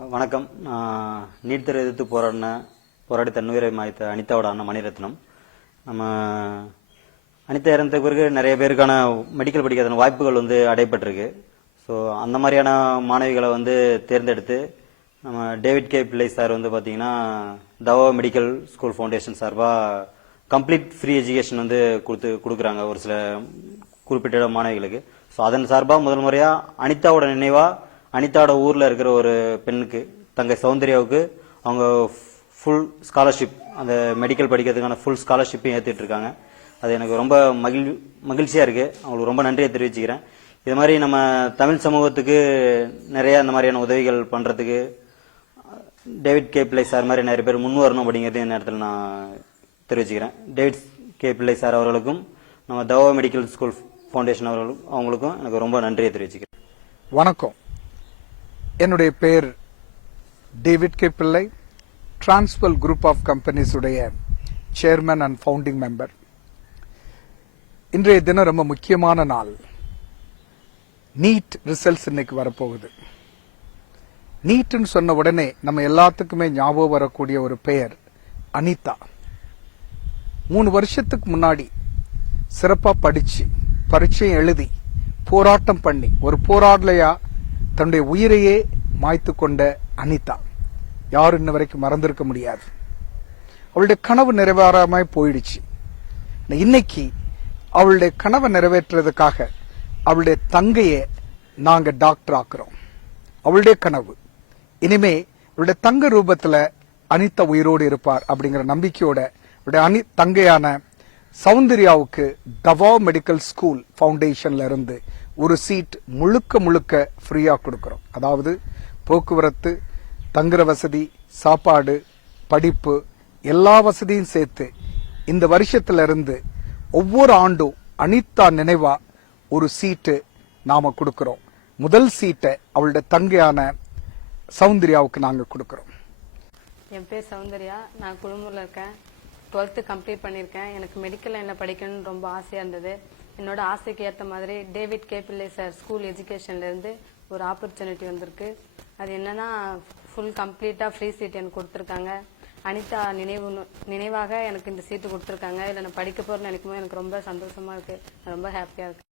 வணக்கம். நீட் தேர்வு எதிர்த்து போராடி தன்னுயிரை மாய்த்த அனிதாவோட அண்ணன் மணிரத்னம். நம்ம அனிதா இறந்த பிறகு நிறைய பேருக்கான மெடிக்கல் படிக்கிறதுன வாய்ப்புகள் அடைபட்டிருக்கு. ஸோ அந்த மாதிரியான மாணவிகளை தேர்ந்தெடுத்து நம்ம டேவிட் கே பிள்ளை சார் பார்த்தீங்கன்னா தவா மெடிக்கல் ஸ்கூல் ஃபவுண்டேஷன் சார்பாக கம்ப்ளீட் ஃப்ரீ எஜுகேஷன் கொடுக்குறாங்க ஒரு சில குறிப்பிட்ட மாணவிகளுக்கு. ஸோ அதன் சார்பாக முதல் முறையாக அனிதாவோட நினைவாக அனிதாவோட ஊரில் இருக்கிற ஒரு பெண்ணுக்கு தங்கை சௌந்தர்யாவுக்கு அவங்க ஃபுல் ஸ்காலர்ஷிப், அந்த மெடிக்கல் படிக்கிறதுக்கான ஃபுல் ஸ்காலர்ஷிப்பையும் ஏற்றிட்டு இருக்காங்க. அது எனக்கு ரொம்ப மகிழ்ச்சியாக இருக்குது. அவங்களுக்கு ரொம்ப நன்றியை தெரிவிச்சுக்கிறேன். இது மாதிரி நம்ம தமிழ் சமூகத்துக்கு நிறைய இந்த மாதிரியான உதவிகள் பண்ணுறதுக்கு டேவிட் கே பிள்ளை சார் மாதிரி நிறைய பேர் முன் வரணும் அப்படிங்கிறது இந்த நேரத்தில் நான் தெரிவிச்சுக்கிறேன். டேவிட் கே பிள்ளை சார் அவர்களுக்கும் நம்ம தவா மெடிக்கல் ஸ்கூல் ஃபவுண்டேஷன் அவங்களுக்கும் எனக்கு ரொம்ப நன்றியை தெரிவிச்சுக்கிறேன். வணக்கம். என்னுடைய பேர் டேவிட் கே பிள்ளை, டிரான்ஸ்வல் குரூப் ஆஃப் கம்பெனிஸ் உடைய சேர்மன் அண்ட் ஃபவுண்டிங் மெம்பர். இன்றைய தினம் ரொம்ப முக்கியமான நாள். நீட் ரிசல்ட்ஸ் இன்னைக்கு வரப்போகுது. நீட்னு சொன்ன உடனே நம்ம எல்லாத்துக்குமே ஞாபகம் வரக்கூடிய ஒரு பெயர் அனிதா. 3 வருஷத்துக்கு முன்னாடி சிறப்பா படிச்சு பரீட்சை எழுதி போராட்டம் பண்ணி ஒரு போராடலையா தன்னுடைய உயிரையே மாய்த்து கொண்ட அனிதா யாரும் இன்ன வரைக்கும் மறந்திருக்க முடியாது. அவளுடைய கனவு நிறைவேறாம போயிடுச்சு. இன்னைக்கு அவளுடைய கனவை நிறைவேற்றுறதுக்காக அவளுடைய தங்கையை நாங்க டாக்டர் ஆக்குறோம். அவளுடைய கனவு இனிமே அவளுடைய தங்க ரூபத்துல அனிதா உயிரோடு இருப்பார் அப்படிங்கிற நம்பிக்கையோட அவளுடைய தங்கையான சௌந்தர்யாவுக்கு தவா மெடிக்கல் ஸ்கூல் ஃபவுண்டேஷன்ல இருந்து ஒரு சீட் முழுக்க ஃப்ரீயா கொடுக்கிறோம். அதாவது போக்குவரத்து, தங்குற வசதி, சாப்பாடு, படிப்பு எல்லா வசதியும் சேர்த்து இந்த வருஷத்துல இருந்து ஒவ்வொரு ஆண்டும் அனிதா நினைவா ஒரு சீட்டு நாம கொடுக்கிறோம். முதல் சீட்டை அவளுடைய தங்கையான சௌந்தர்யாவுக்கு நாங்க கொடுக்கிறோம். என் பேர் சௌந்தர்யா. நான் குழுமூர்ல இருக்கேன். 12th கம்ப்ளீட் பண்ணியிருக்கேன். எனக்கு மெடிக்கல் லைன்ல படிக்கணும்னு ரொம்ப ஆசையா இருந்தது. என்னோட ஆசைக்கு ஏற்ற மாதிரி டேவிட் கே பிள்ளை சார் ஸ்கூல் எஜுகேஷன்ல இருந்து ஒரு ஆப்பர்ச்சுனிட்டி வந்திருக்கு. அது என்னன்னா ஃபுல் கம்ப்ளீட்டா ஃப்ரீ சீட் எனக்கு கொடுத்துருக்காங்க. அனிதா நினைவாக எனக்கு இந்த சீட்டு கொடுத்துருக்காங்க. இதில் நான் படிக்க போறேன்னு நினைக்கும் போது எனக்கு ரொம்ப சந்தோஷமா இருக்கு. ரொம்ப ஹாப்பியா இருக்கு.